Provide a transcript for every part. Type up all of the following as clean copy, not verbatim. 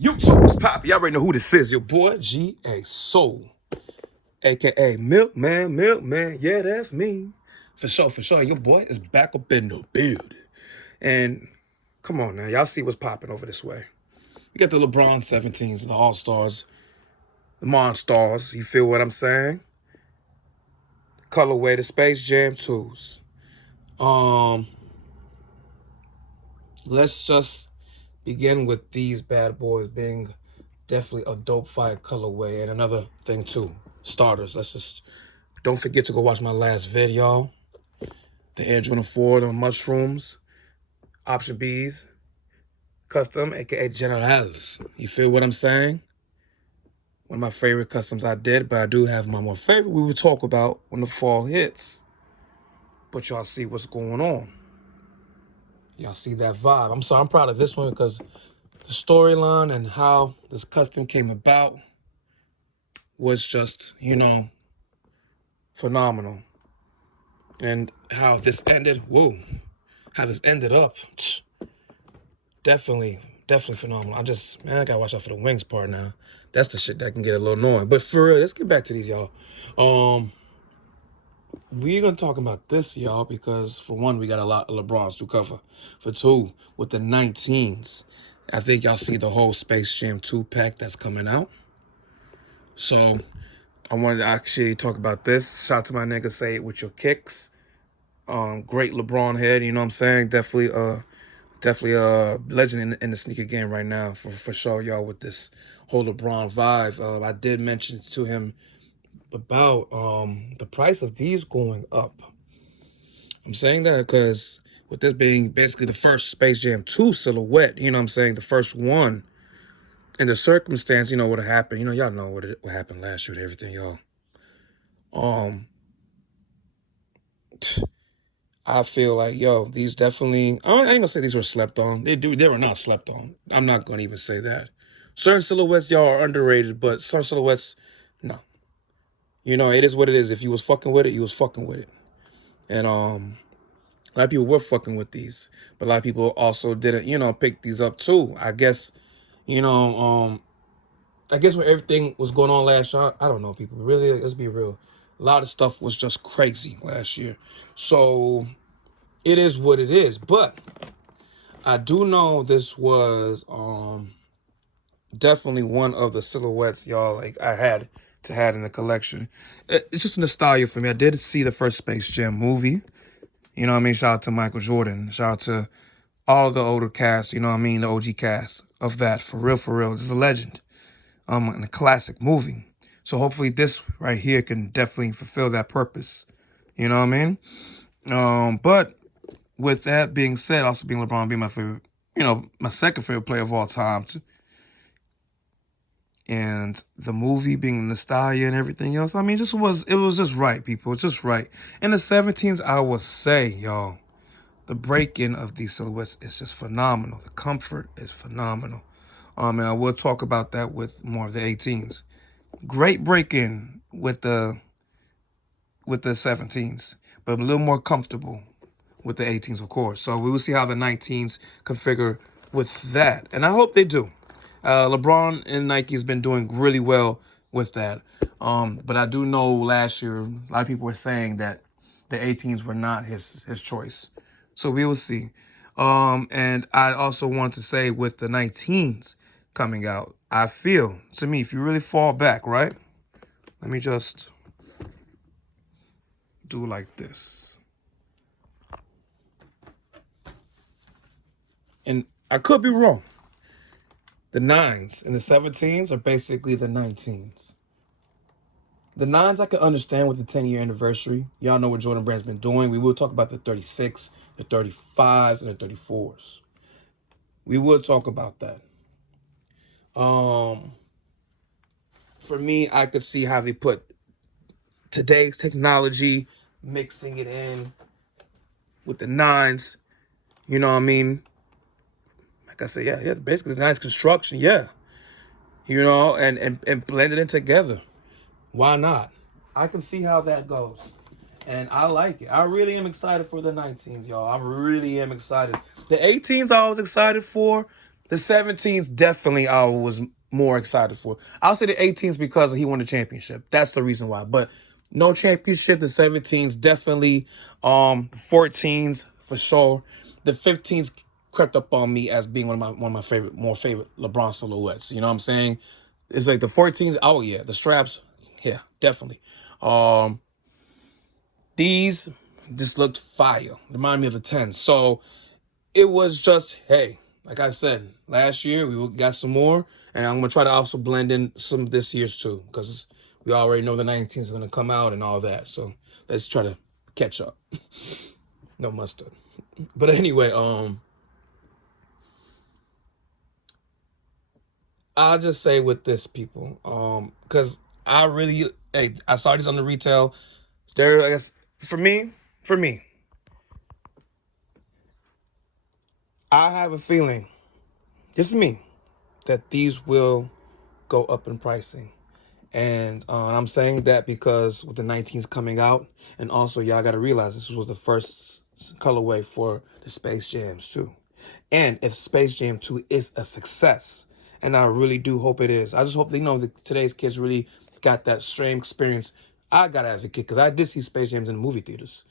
YouTube is poppin'. Y'all already know who this is. Your boy, G.A. Soul, a.k.a. Milkman. Yeah, that's me. For sure. Your boy is back up in the building. And come on now. Y'all see what's popping over this way. We got the LeBron 17s, the All-Stars, the MONSTARs. You feel what I'm saying? Colorway, the Space Jam 2s. Let's just begin with these bad boys being definitely a dope fire colorway. And another thing too, starters. Let's just don't forget to go watch my last video. The Air Jordan 4, the mushrooms, option B's, custom, aka Generals. You feel what I'm saying? One of my favorite customs I did, but I do have my more favorite we will talk about when the fall hits. But y'all see what's going on. Y'all see that vibe. I'm proud of this one because the storyline and how this custom came about was just, phenomenal. And how this ended, how this ended up, definitely phenomenal. I gotta watch out for the wings part now. That's the shit that can get a little annoying. But for real, let's get back to these, y'all. We're gonna talk about this, y'all, because for one, we got a lot of LeBrons to cover. For two, with the 19s, I think y'all see the whole Space Jam 2 pack that's coming out. So I wanted to actually talk about this. Shout out to my nigga, Say It With Your Kicks. Great LeBron head, you know what I'm saying? Definitely a legend in the sneaker game right now, for sure, y'all, with this whole LeBron vibe. I did mention to him about the price of these going up. I'm saying that because with this being basically the first Space Jam 2 silhouette, you know what I'm saying, the first one, and the circumstance, what happened, y'all know what happened last year with everything, y'all. I feel like, these definitely, I ain't gonna say these were slept on. They were not slept on. I'm not gonna even say that. Certain silhouettes, y'all, are underrated, but some silhouettes, no. It is what it is. If you was fucking with it, you was fucking with it. And a lot of people were fucking with these, but a lot of people also didn't, pick these up too. I guess, when everything was going on last year, I don't know, people. Really, let's be real. A lot of stuff was just crazy last year. So it is what it is. But I do know this was definitely one of the silhouettes, y'all, like I had in the collection. It's just nostalgia for me. I did see the first Space Jam movie. You know what I mean? Shout out to Michael Jordan. Shout out to all the older cast, you know what I mean? The OG cast of that. For real. This is a legend. And a classic movie. So hopefully this right here can definitely fulfill that purpose. You know what I mean? But with that being said, also being LeBron being my favorite, my second favorite player of all time. And the movie being nostalgia and everything else. I mean, it was just right, people. It's just right. In the 17s, I would say, y'all, the break-in of these silhouettes is just phenomenal. The comfort is phenomenal. And I will talk about that with more of the 18s. Great break-in with the 17s, but a little more comfortable with the 18s, of course. So we will see how the 19s configure with that. And I hope they do. LeBron and Nike has been doing really well with that. But I do know last year, a lot of people were saying that the 18s were not his choice. So we will see. And I also want to say with the 19s coming out, I feel, to me, if you really fall back, right? Let me just do like this. And I could be wrong. The 9s and the 17s are basically the 19s. The 9s I can understand with the 10-year anniversary. Y'all know what Jordan Brand's been doing. We will talk about the 36, the 35s, and the 34s. We will talk about that. For me, I could see how they put today's technology, mixing it in with the 9s. You know what I mean? Like I said, yeah, basically the 9s construction, yeah. And blend it in together. Why not? I can see how that goes. And I like it. I really am excited for the 19s, y'all. I really am excited. The 18s I was excited for, The 17s definitely I was more excited for. I'll say the 18s because he won the championship. That's the reason why. But no championship. The 17s definitely. 14s for sure. The 15s crept up on me as being one of my favorite LeBron silhouettes. You know what I'm saying? It's like the 14s. Oh yeah, the straps. Yeah, definitely. These just looked fire. Remind me of the 10s. So it was just, hey, like I said, last year we got some more, and I'm going to try to also blend in some of this year's too, because we already know the 19s are going to come out and all that. So let's try to catch up. No mustard. But anyway, I'll just say with this, people, because I really, hey, I saw these on the retail. There, I guess, for me, I have a feeling, this is me, that these will go up in pricing. And I'm saying that because with the 19s coming out, and also y'all got to realize this was the first colorway for the Space Jams too. And if Space Jam 2 is a success, and I really do hope it is, I just hope they know that today's kids really got that same experience I got as a kid, because I did see Space Jams in the movie theaters.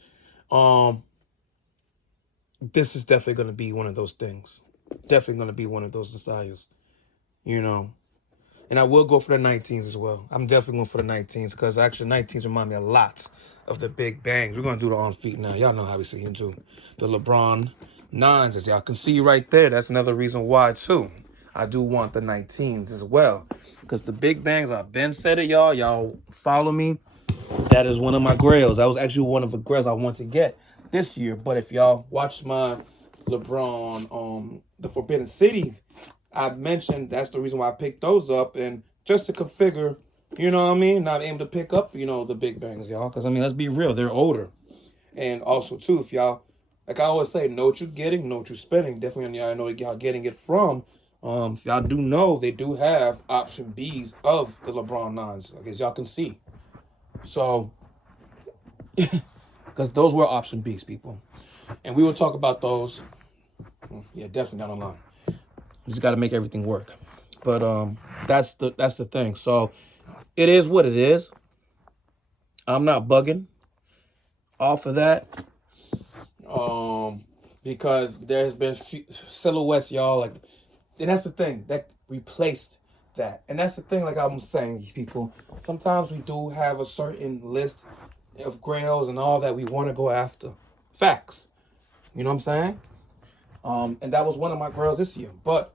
This is definitely going to be one of those things. Definitely going to be one of those styles, you know. And I will go for the 19s as well. I'm definitely going for the 19s, because actually 19s remind me a lot of the Big Bangs. We're going to do the on feet now. Y'all know how we see him do the LeBron 9s, as y'all can see right there. That's another reason why too. I do want the 19s as well, because the Big Bangs, I've been said it, y'all. Y'all follow me. That is one of my grails. That was actually one of the grails I want to get this year. But if y'all watched my LeBron, the Forbidden City, I've mentioned that's the reason why I picked those up, and just to configure, you know what I mean, not able to pick up, you know, the Big Bangs, y'all, because I mean, let's be real, they're older. And also too, if y'all, like I always say, know what you're getting, know what you're spending. Definitely, y'all know y'all getting it from. If y'all do know, they do have option B's of the LeBron 9s, as y'all can see. So, because those were option B's, people, and we will talk about those. Yeah, definitely down the line. You just got to make everything work. But that's the thing. So it is what it is. I'm not bugging off of that. Because there's been silhouettes, y'all, like, and that's the thing that replaced that. And that's the thing, like I'm saying, people, sometimes we do have a certain list of grails and all that we want to go after. Facts. You know what I'm saying? And that was one of my grails this year. But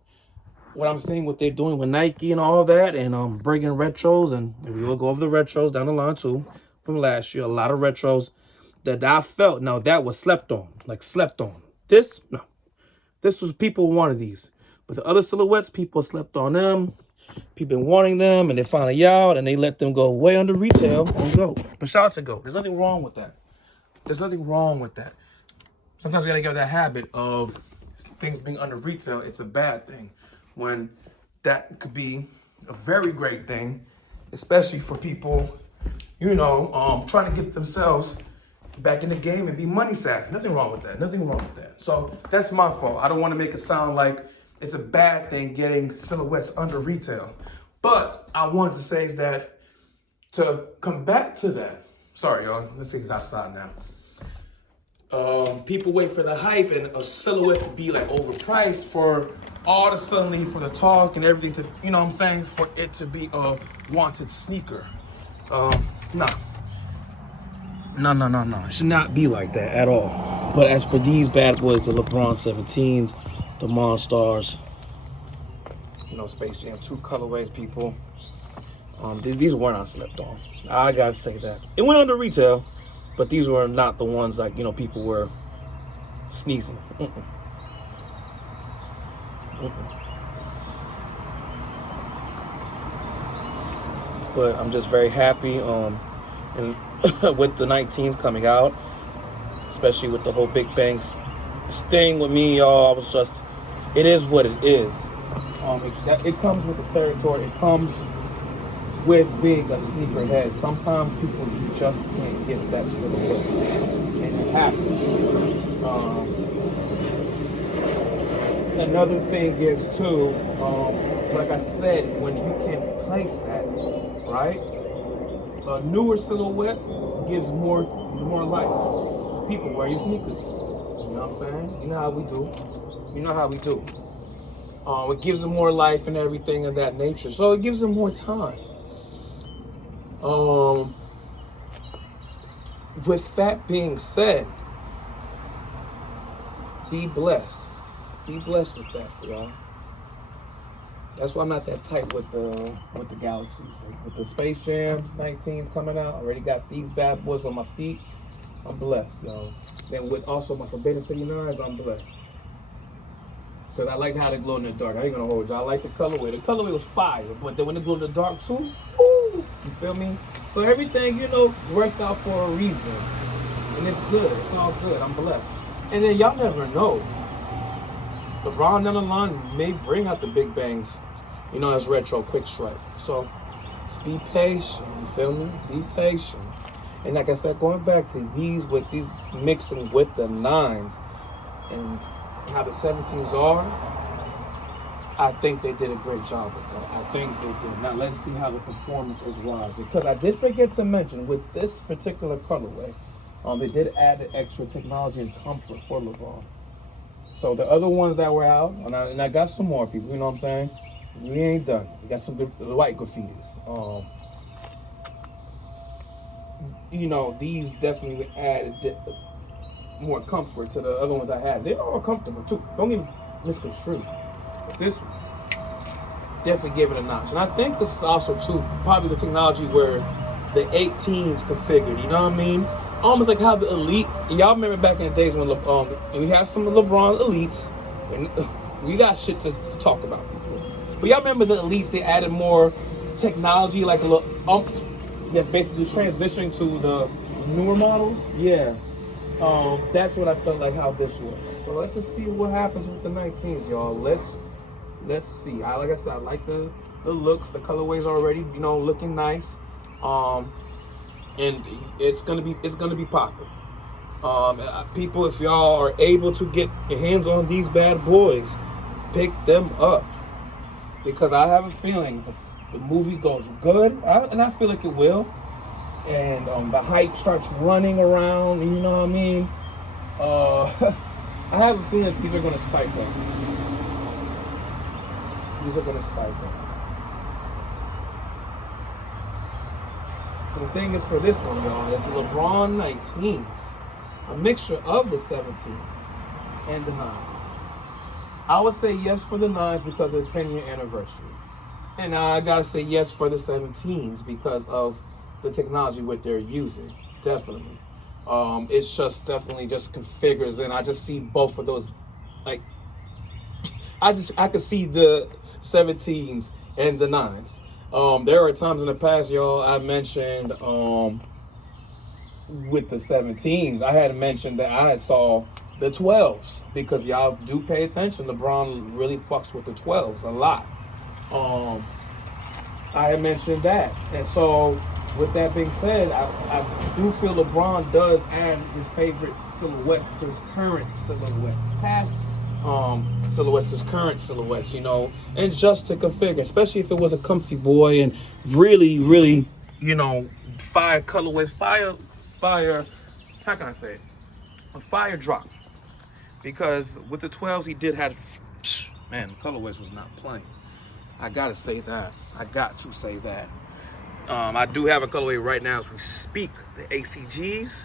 what I'm seeing, what they're doing with Nike and all that, and bringing retros, and we will go over the retros down the line too from last year. A lot of retros that I felt, now that was slept on, like slept on. This, no, this was, people wanted these, but the other silhouettes, people slept on them. People been wanting them, and they finally out, and they let them go way under retail on GO. But shout out to GO. There's nothing wrong with that. There's nothing wrong with that. Sometimes we gotta get that habit of things being under retail. It's a bad thing, when that could be a very great thing, especially for people, you know, trying to get themselves back in the game and be money savvy. Nothing wrong with that. Nothing wrong with that. So that's my fault. I don't want to make it sound like it's a bad thing getting silhouettes under retail. But I wanted to say that to come back to that. Sorry, y'all. Let's see, it's outside now. People wait for the hype and a silhouette to be like overpriced for all of a sudden for the talk and everything to, you know what I'm saying, for it to be a wanted sneaker. No. It should not be like that at all. But as for these bad boys, the LeBron 17s, the MONSTARS, you know, Space Jam 2 colorways, people, these were not slept on. I gotta say that. It went under retail, but these were not the ones like, you know, people were sneezing. But I'm just very happy, and with the 19s coming out, especially with the whole Big Banks thing with me, y'all. I was just, it is what it is. It comes with the territory. It comes with being a sneakerhead. Sometimes people just can't get that silhouette, and it happens. another thing is too, like I said, when you can place that, right? Newer silhouettes gives more life. People wear your sneakers. You know what I'm saying? You know how we do. You know how we do. It gives them more life and everything of that nature. So it gives them more time. With that being said, be blessed. Be blessed with that for y'all. That's why I'm not that tight with the Galaxies. Like with the Space Jams 19s coming out, I already got these bad boys on my feet. I'm blessed, y'all. Then with also my Forbidden City 9s, I'm blessed. Because I like how they glow in the dark. I ain't gonna hold you. I like the colorway. The colorway was fire, but then when they glow in the dark too, woo, you feel me? So everything, you know, works out for a reason. And it's good. It's all good. I'm blessed. And then y'all never know. LeBron down the line may bring out the big bangs, you know, as retro quick strike. So just be patient, you feel me? Be patient. And like I said, going back to these mixing with the 9s and how the 17s are, I think they did a great job with that. I think they did. Now let's see how the performance is wise. Because I did forget to mention with this particular colorway, they did add the extra technology and comfort for LeBron. So the other ones that were out, and I got some more people, you know what I'm saying? We ain't done. We got some good white graffitis. You know, these definitely add more comfort to the other ones I had. They're all comfortable too. Don't get misconstrued. But this one definitely gave it a notch. And I think this is also too probably the technology where the 18s configured. You know what I mean? Almost like how the Elite. Y'all remember back in the days when we have some LeBron Elites, and we got shit to talk about. But y'all remember the Elites? They added more technology, like a little umph, that's basically transitioning to the newer models. Yeah. That's what I felt like how this was. So let's just see what happens with the 19s, y'all. Let's see. Like I said, I like the looks, the colorways already, you know, looking nice. And it's gonna be popping. People, if y'all are able to get your hands on these bad boys, pick them up, because I have a feeling the movie goes good, and I feel like it will. And the hype starts running around, you know what I mean? I have a feeling these are going to spike up. These are going to spike up. So the thing is for this one, y'all, it's the LeBron 19s, a mixture of the 17s and the 9s. I would say yes for the 9s because of the 10-year anniversary. And I got to say yes for the 17s because of the technology what they're using. Definitely. It's just definitely just configures, and I just see both of those. Like, I could see the 17s and the 9s. There are times in the past, y'all, I mentioned with the 17s, I had mentioned that I saw the 12s, because y'all do pay attention. LeBron really fucks with the 12s a lot. I had mentioned that, and so with that being said, I do feel LeBron does add his favorite silhouettes to his current silhouette, past silhouettes to his current silhouettes, you know, and just to configure, especially if it was a comfy boy and really, really, you know, fire colorways, fire, how can I say it? A fire drop. Because with the 12s, he did have, man, the colorways was not playing. I gotta say that. I got to say that. I do have a colorway right now as we speak, the ACGs.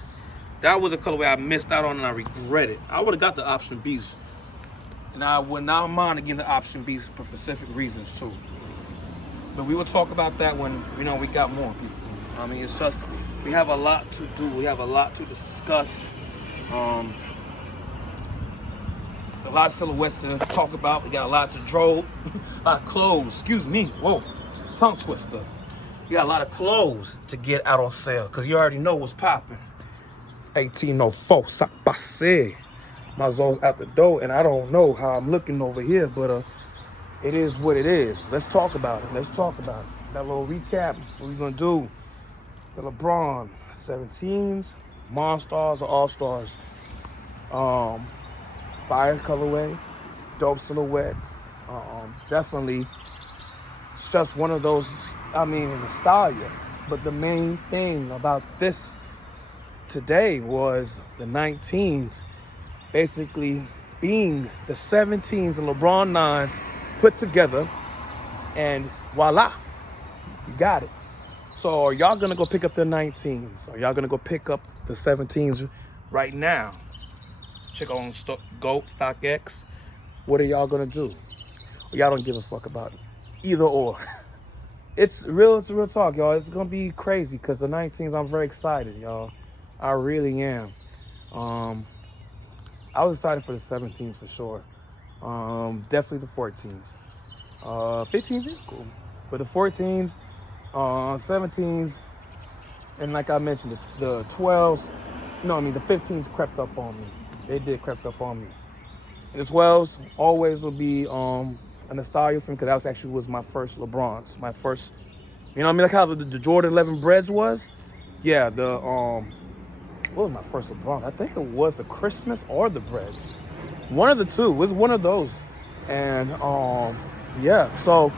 That was a colorway I missed out on and I regret it. I would have got the option Bs. And I would not mind again the option Bs for specific reasons too. But we will talk about that when, you know, we got more people. I mean, it's just, we have a lot to do. We have a lot to discuss. A lot of silhouettes to talk about. We got a lot to draw. A lot of clothes. Excuse me. Whoa. Tongue twister. We got a lot of clothes to get out on sale, because you already know what's popping. 1804. Ça passe. My zone's out the door, and I don't know how I'm looking over here, but it is what it is. Let's talk about it. Let's talk about it. That little recap. What we gonna do? The LeBron 17s, MONSTARS or All-Stars. Fire colorway. dope silhouette. Definitely, it's just one of those. I mean, it's a style, but the main thing about this today was the 19s basically being the 17s and LeBron 9s put together, and voila, you got it. So are y'all gonna go pick up the 19s? Are y'all gonna go pick up the 17s right now? Check on GOAT, StockX. What are y'all gonna do? Or y'all don't give a fuck about it. Either or. It's real talk, y'all. It's gonna be crazy because the 19s, I'm very excited, y'all. I really am. I was excited for the 17s for sure. Definitely the 14s. 15s, yeah, cool. But the 14s, 17s, and like I mentioned, the 12s, the 15s crept up on me. They did crept up on me. And the 12s always will be a nostalgia for me because that was actually my first LeBrons. My first, like how the Jordan 11 Breads was? Yeah, what was my first LeBron? I think it was the Christmas or the Breads. One of the two. It was one of those. And yeah, so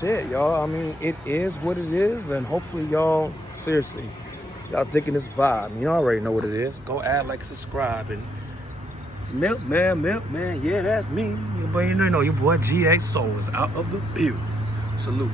shit, y'all. I mean, it is what it is, and hopefully y'all, seriously, y'all taking this vibe. You already know what it is. Go add, like, subscribe, and Milkman, yeah, that's me. But your boy GX Soul is out of the build. Salutes.